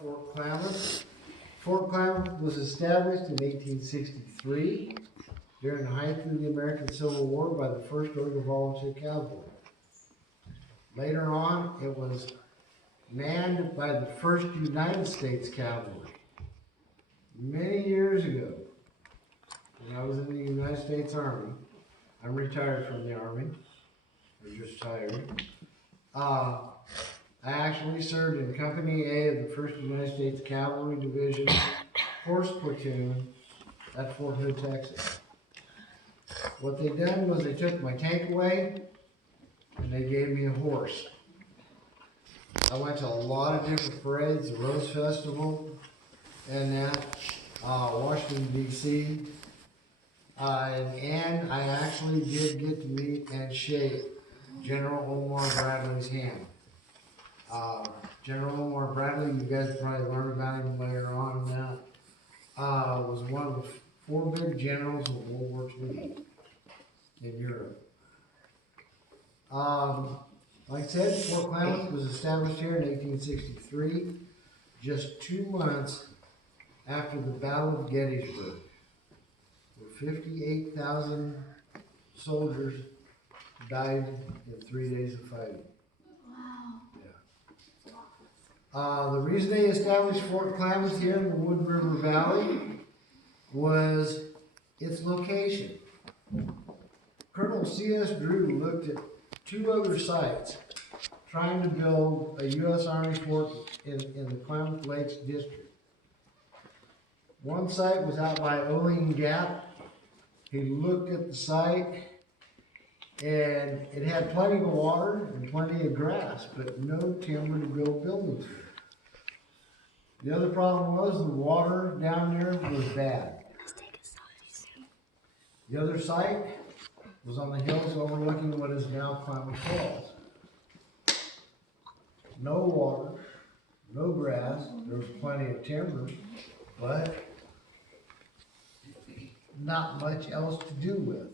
Fort Klamath. Fort Klamath was established in 1863 during the height of the American Civil War by the 1st Oregon Volunteer Cavalry. Later on, it was manned by the 1st United States Cavalry. Many years ago, when I was in the United States Army, I'm retired from the Army, or just tired. I actually served in Company A of the 1st United States Cavalry Division Horse Platoon at Fort Hood, Texas. What they done was they took my tank away and they gave me a horse. I went to a lot of different parades, the Rose Festival and that, Washington D.C. And I actually did get to meet and shake General Omar Bradley's hand. General Omar Bradley, you guys probably learn about him later on now, was one of the 4 big generals of World War II in Europe. Like I said, Fort Klamath was established here in 1863, just 2 months after the Battle of Gettysburg, where 58,000 soldiers died in 3 days of fighting. The reason they established Fort Klamath here in the Wood River Valley was its location. Colonel C.S. Drew looked at 2 other sites trying to build a U.S. Army fort in the Klamath Lakes District. One site was out by Olean Gap. He looked at the site and it had plenty of water and plenty of grass, but no timber to build buildings with. The other problem was the water down there was bad. The other site was on the hills overlooking what is now Klamath Falls. No water, no grass, there was plenty of timber, but not much else to do with.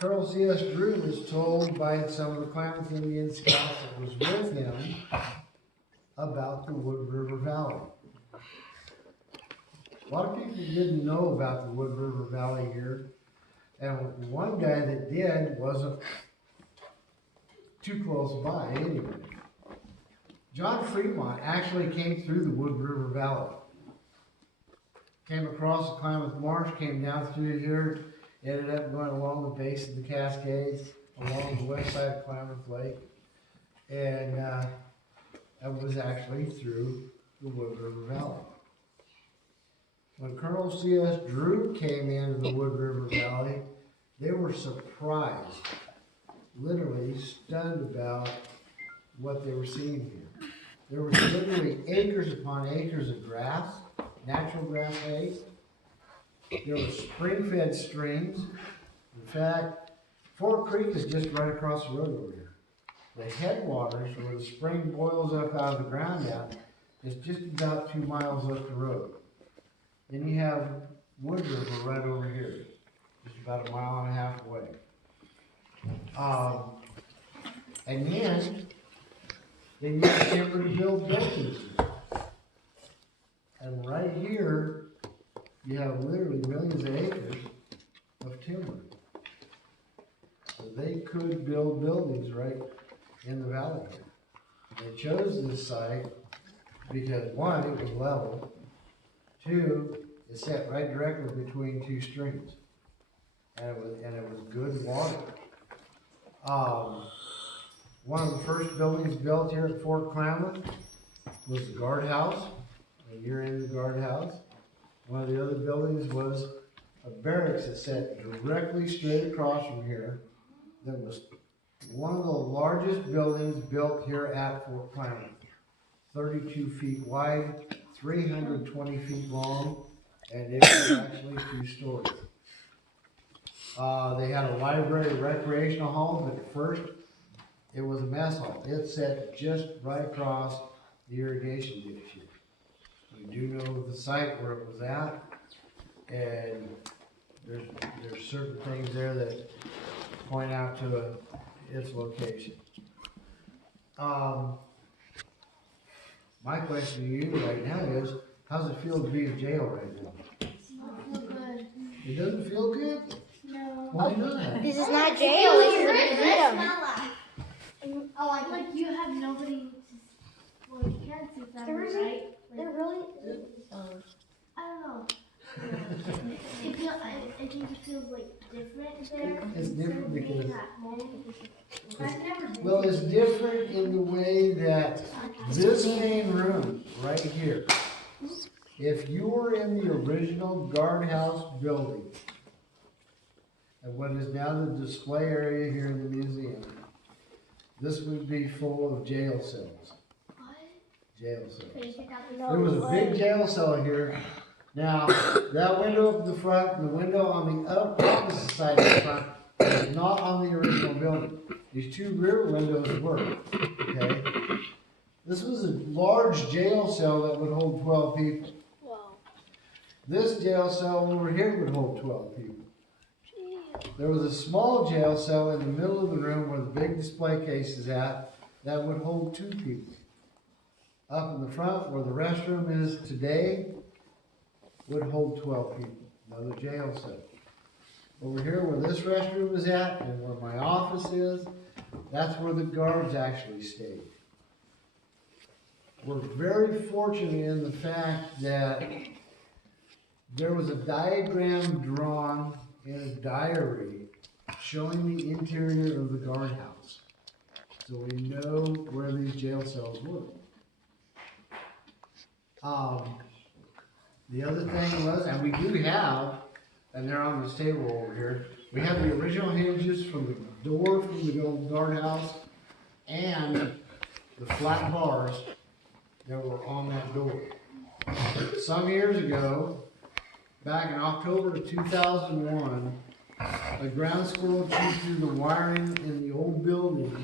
Colonel C.S. Drew was told by some of the Klamath Indian scouts that was with him about the Wood River Valley. A lot of people didn't know about the Wood River Valley here, and one guy that did wasn't too close by anyway. John Fremont actually came through the Wood River Valley. Came across the Klamath Marsh, came down through here, ended up going along the base of the Cascades, along the west side of Klamath Lake, and that was actually through the Wood River Valley. When Colonel C.S. Drew came into the Wood River Valley, they were surprised, literally stunned about what they were seeing here. There was literally acres upon acres of grass, natural grass hay. There were spring-fed streams. In fact, Fort Creek is just right across the road over here. The headwaters, where the spring boils up out of the ground at, is just about 2 miles up the road. Then you have Wood River right over here, just about 1.5 miles away. And then they used timber to build buildings. And right here, you have literally millions of acres of timber. So they could build buildings right in the valley here. They chose this site because 1, it was level. 2, it sat right directly between 2 streams, and it was good water. One of the first buildings built here at Fort Klamath was the guardhouse, and you're in the guardhouse. One of the other buildings was a barracks that sat directly straight across from here. That was one of the largest buildings built here at Fort Klamath. 32 feet wide, 320 feet long, and it was actually 2 stories. They had a library, recreational hall, but at first it was a mess hall. It sat just right across the irrigation ditch here. We do know the site where it was at, and there's certain things there that point out to its location. My question to you right now is, how's it feel to be in jail right now? Feel good. It doesn't feel good? No. Why not? This is not jail, this is freedom. Like you have nobody to, well, you can see family, right? They're really. I don't know. I think it feels like different there. It's different Instead of being because- at home. I've never been. Well, it's different in the way that this main room right here, if you were in the original guardhouse building, and what is now the display area here in the museum, this would be full of jail cells. What? Jail cells. No There was a big way. jail cell here. Now, that window up the front, and the window on the opposite side of the front, is not on the original building. These two rear windows were, okay? This was a large jail cell that would hold 12 people. Wow. This jail cell over here would hold 12 people. There was a small jail cell in the middle of the room where the big display case is at, that would hold 2 people. Up in the front where the restroom is today, would hold 12 people, another jail cell. Over here where this restroom is at and where my office is, that's where the guards actually stayed. We're very fortunate in the fact that there was a diagram drawn in a diary showing the interior of the guardhouse. So we know where these jail cells were. The other thing was, and we do have, and they're on this table over here, we have the original hinges from the door from the old guardhouse and the flat bars that were on that door. Some years ago, back in October of 2001, a ground squirrel chewed through the wiring in the old building,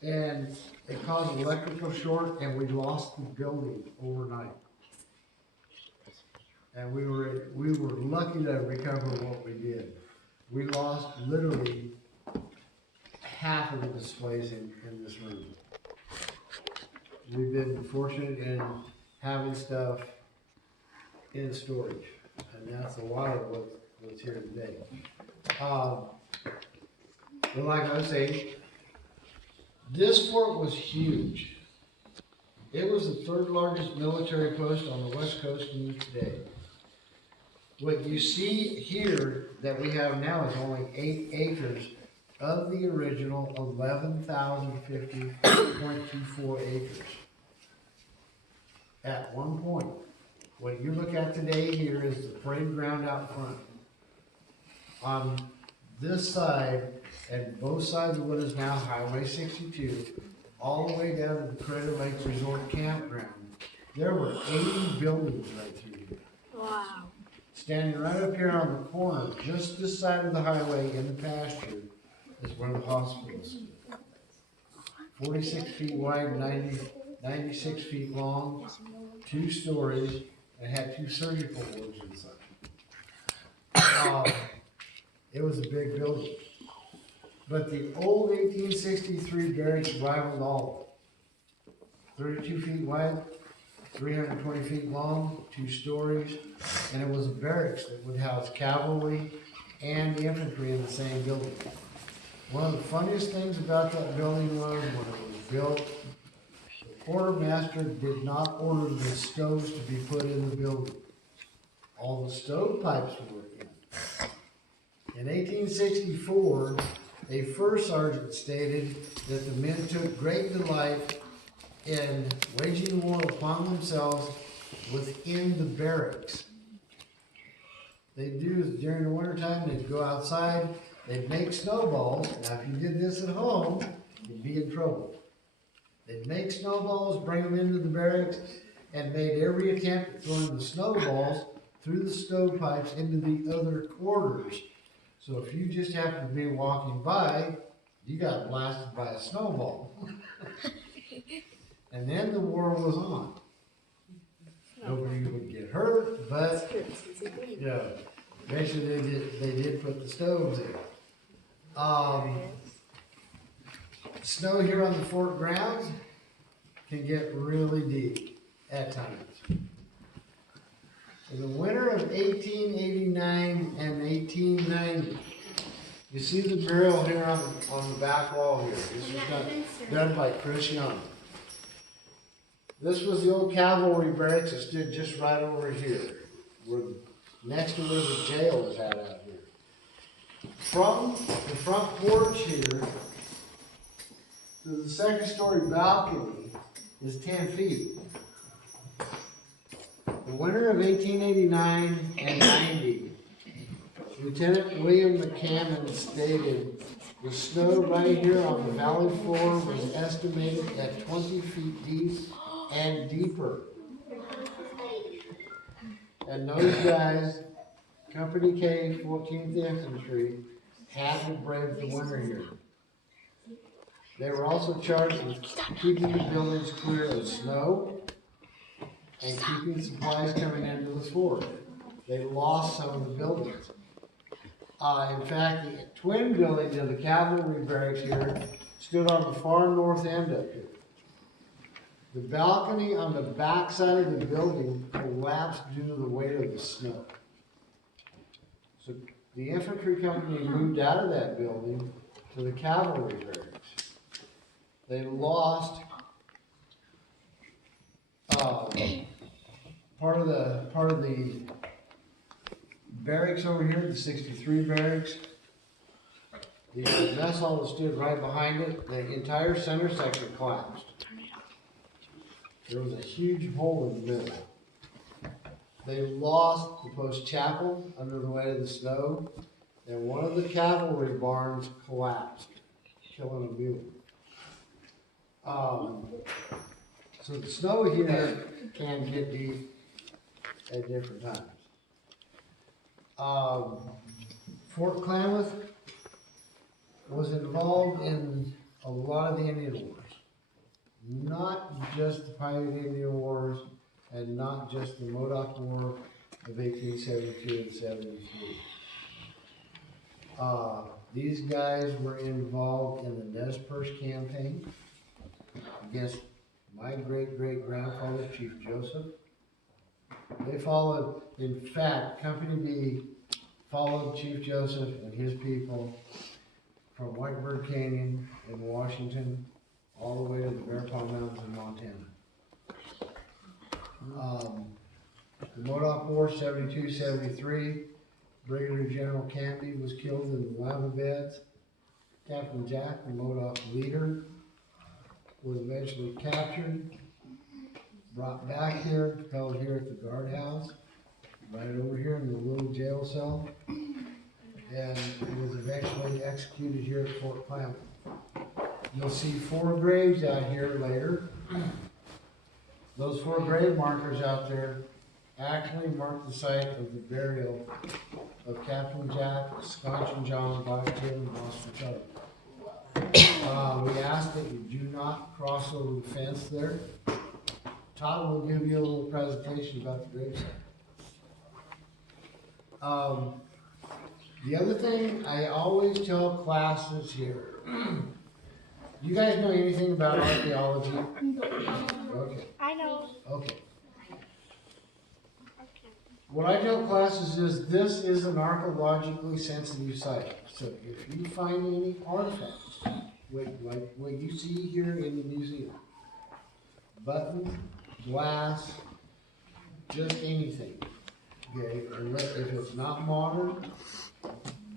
and it caused an electrical short, and we lost the building overnight. And we were lucky to recover what we did. We lost literally half of the displays in this room. We've been fortunate in having stuff in storage, and that's a lot of what's here today. But like I was saying, this fort was huge. It was the 3rd largest military post on the West Coast news today. What you see here that we have now is only 8 acres of the original 11,050.24 acres. At one point, what you look at today here is the parade ground out front. On this side, and both sides of what is now Highway 62, all the way down to the Crater Lake Resort Campground, there were 80 buildings right through here. Wow. Standing right up here on the corner, just this side of the highway in the pasture, is where the hospital is. 46 feet wide, 96 feet long, 2 stories, and had 2 surgical wards inside. It was a big building. But the old 1863 barracks rivaled all. 32 feet wide, 320 feet long, 2 stories, and it was a barracks that would house cavalry and infantry in the same building. One of the funniest things about that building was when it was built, the quartermaster did not order the stoves to be put in the building. All the stovepipes were in. In 1864, a first sergeant stated that the men took great delight in waging war upon themselves within the barracks. They'd do during the wintertime, they'd go outside, they'd make snowballs. Now, if you did this at home, you'd be in trouble. They'd make snowballs, bring them into the barracks, and made every attempt at throwing the snowballs through the stovepipes into the other quarters. So if you just happened to be walking by, you got blasted by a snowball. And then the war was on. Nobody would get hurt, but yeah, eventually they did put the stoves in. Snow here on the fort grounds can get really deep at times. In the winter of 1889 and 1890, you see the burial here on the back wall here. This was done by Chris Young. This was the old cavalry barracks that stood just right over here, next to where the jail is at out here. From the front porch here to the second story balcony is 10 feet. The winter of 1889 and 90, Lieutenant William McCammon stated the snow right here on the valley floor was estimated at 20 feet deep and deeper. And those guys, Company K, 14th Infantry, had to brave the winter here. They were also charged with keeping the buildings clear of snow and keeping supplies coming into the fort. They lost some of the buildings. In fact, the twin buildings of the cavalry barracks here stood on the far north end up here. The balcony on the back side of the building collapsed due to the weight of the snow. So the infantry company moved out of that building to the cavalry barracks. They lost part of the barracks over here, the 63 barracks. The mess hall that stood right behind it, the entire center section collapsed. There was a huge hole in the middle. They lost the post chapel under the weight of the snow, and one of the cavalry barns collapsed, killing a mule. So the snow here can get deep at different times. Fort Klamath was involved in a lot of the Indian Wars. Not just the Paiute Indian Wars and not just the Modoc War of 1872 and 73. These guys were involved in the Nez Perce campaign against my great-great-grandfather, Chief Joseph. They followed, in fact, Company B followed Chief Joseph and his people from Whitebird Canyon in Washington all the way to the Bear Paw Mountains in Montana. The Modoc War, 72-73, Brigadier General Canby was killed in the lava beds. Captain Jack, the Modoc leader, was eventually captured, brought back here, held here at the guardhouse, right over here in the little jail cell, and was eventually executed here at Fort Klamath. You'll see 4 graves out here later. Those 4 grave markers out there actually mark the site of the burial of Captain Jack, Sconchin John, Bobby Taylor, and Boston Charlie. We ask that you do not cross over the fence there. Todd will give you a little presentation about the gravesite. The other thing I always tell classes here, you guys know anything about archaeology? Okay. I know. Okay. What I tell classes is this is an archaeologically sensitive site. So if you find any artifacts, like what you see here in the museum, buttons, glass, just anything, okay? And if it's not modern,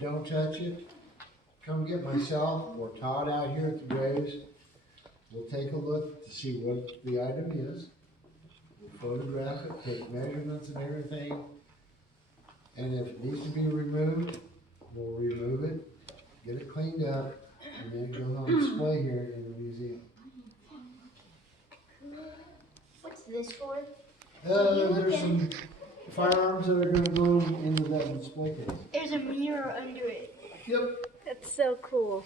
don't touch it. Come get myself or Todd out here at the graves. We'll take a look to see what the item is. We'll photograph it, take measurements and everything. And if it needs to be removed, we'll remove it, get it cleaned up, and then it goes on display here in the museum. What's this for? There's some firearms that are going to go into that display case. There's a mirror under it. Yep. That's so cool.